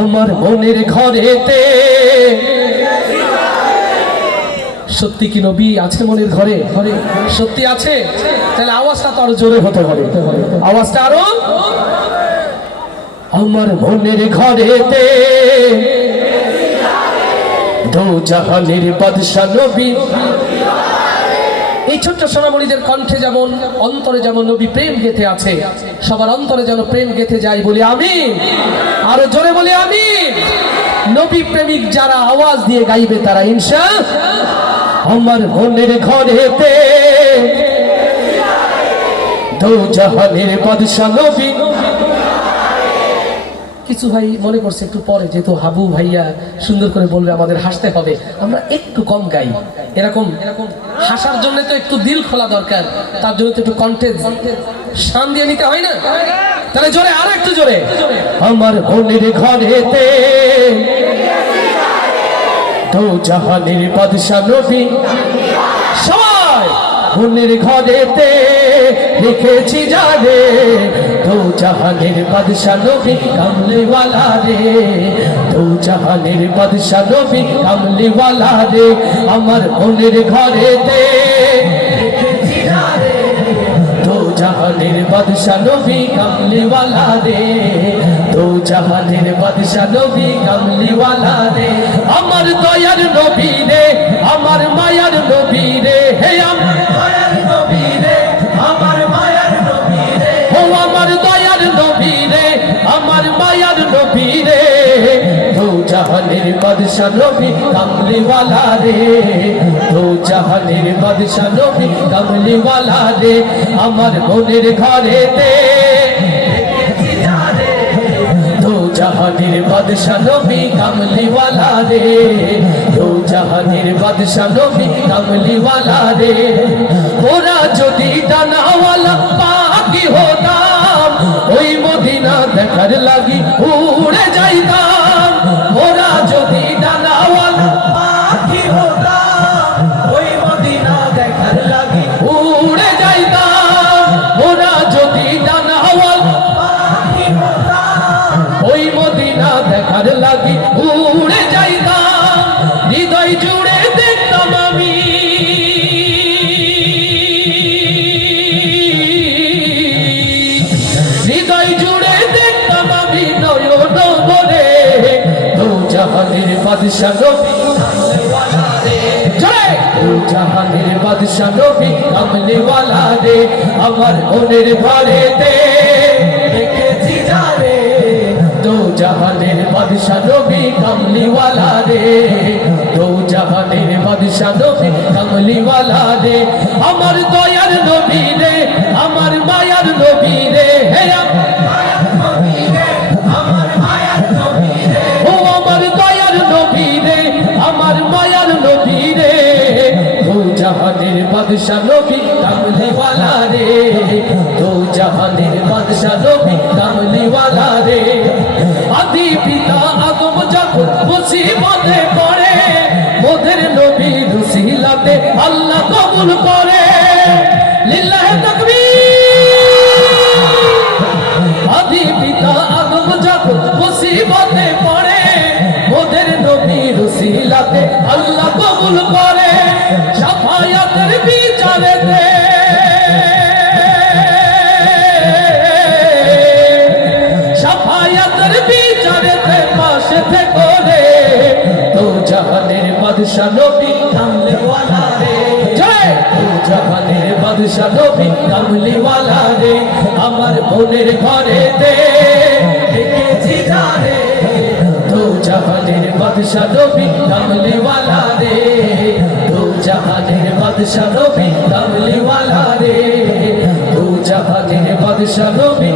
আমার মনের ঘরেতে। সত্যি কি নবী আছে মনের ঘরে? সত্যি আছে? তাহলে আওয়াজটা তো আরো জোরে হতে হবে, আওয়াজটা আরো। আমার মনের ঘরেতে দো জাহানের বাদশা নবী। এই ছোট্ট সোনামণিদের কণ্ঠে যেমন অন্তরে যেমন নবী প্রেম গেথে আছে, সবার অন্তরে যেন প্রেম গেথে যায়, বলি আমিন। আরো জোরে বলি আমিন। নবী প্রেমিক যারা আওয়াজ দিয়ে গাইবে তারা ইনশাআল্লাহ। আমার মনের ঘরেতে দো জাহানের বাদশা নবী। কিছু ভাই মনে করছে একটু পরে, যেহেতু হাবু ভাইয়া সুন্দর করে বলবে আমাদের হাসতে হবে, আমরা একটু কম গাই। এরকম হাসার জন্য তো একটু দিল খোলা দরকার, তার জন্য তো একটু কন্টেন্ট শান দিয়ে নিতে হয় না? তাহলে জোরে, আর একটু জোরে। আমার মনের ঘরেতে দো জাহানের বাদশা নবী। সবাই মনের ঘরেতে লিখেছি যারে দো জাহানের বাদশা নবী কামলিওয়ালা রে। দো জাহানের বাদশা নবী কামলিওয়ালা রে। আমার মনের ঘরেতে লিখেছি যারে দো জাহানের বাদশা নবী কামলিওয়ালা রে। দো জাহানের বাদশা নবী কামলিওয়ালা রে। আমার দয়ার নবী রে, আমার মায়ার নবী রে। হে আমার দয়ার নবী রে, আমার মায়ার নবী রে। ও আমার দয়ার নবী রে, আমার মায়ার নবী রে। দো জাহানের বাদশা নবী কামলিওয়ালা রে। দো জাহানের বাদশা নবী কামলিওয়ালা রে। আমার মনের ঘরেতে দো জাহানের বাদশা নবী কামলিওয়ালা রে। দো জাহানের বাদশা নবী কামলিওয়ালা রে। ওরা যদি ডানাওয়ালা পাখি হতাম, ওই মদিনা দেখার লাগি উড়ে যাইতাম। ওরা যদি ডানাওয়ালা পাখি হতাম, ওই মদিনা দেখার লাগি উড়ে যাইতাম। ওরা যদি ডানাওয়ালা পাখি হতাম, ওই মদিনা দেখার লাগি উড়ে যাইতাম। হৃদয় জুড়ে দেখতাম আমি হৃদয় জুড়ে দেখতাম আমি নয়ন ভরে দো জাহানের বাদশা নবী কামলিওয়ালা রে। জয় দো জাহানের বাদশা নবী কামলিওয়ালা রে। আমার মনের ঘরেতে লিখেছি যারে দো জাহানের বাদশা নবী কামলিওয়ালা রে। দো জাহানের বাদশা নবী কামলিওয়ালা রে। আমার দয়ার নবী রে, আমার মায়ার নবী রে। হে আমার মায়ার নবী রে, আমার মায়ার নবী রে। ও আমার দয়ার নবী রে, আমার মায়ার নবী রে। দো জাহানের বাদশা নবী কামলিওয়ালা রে। দো জাহানের বাদশা নবী কামলিওয়ালা রে। আদি পিতা আদম যখন মুসিবতে পড়ে, মোদের নবীর উসিলাতে আল্লাহ কবুল করে। লিল্লাহে তাকবীর। আদি পিতা আদম যখন মুসিবতে পড়ে, মোদের নবীর উসিলাতে আল্লাহ কবুল করে। শাফায়াতের বিচারেতে শাফায়াতের বিচারেতে পাশে থেকে রে দো জাহানের বাদশা নবী কামলিওয়ালা রে। জয় দো জাহানের বাদশা নবী কামলিওয়ালা রে। আমার মনের ঘরেতে লিখেছি যারে দো জাহানের বাদশা নবী কামলিওয়ালা রে। দো জাহানের বাদশা নবী কামলিওয়ালা রে। দো জাহানের বাদশা নবী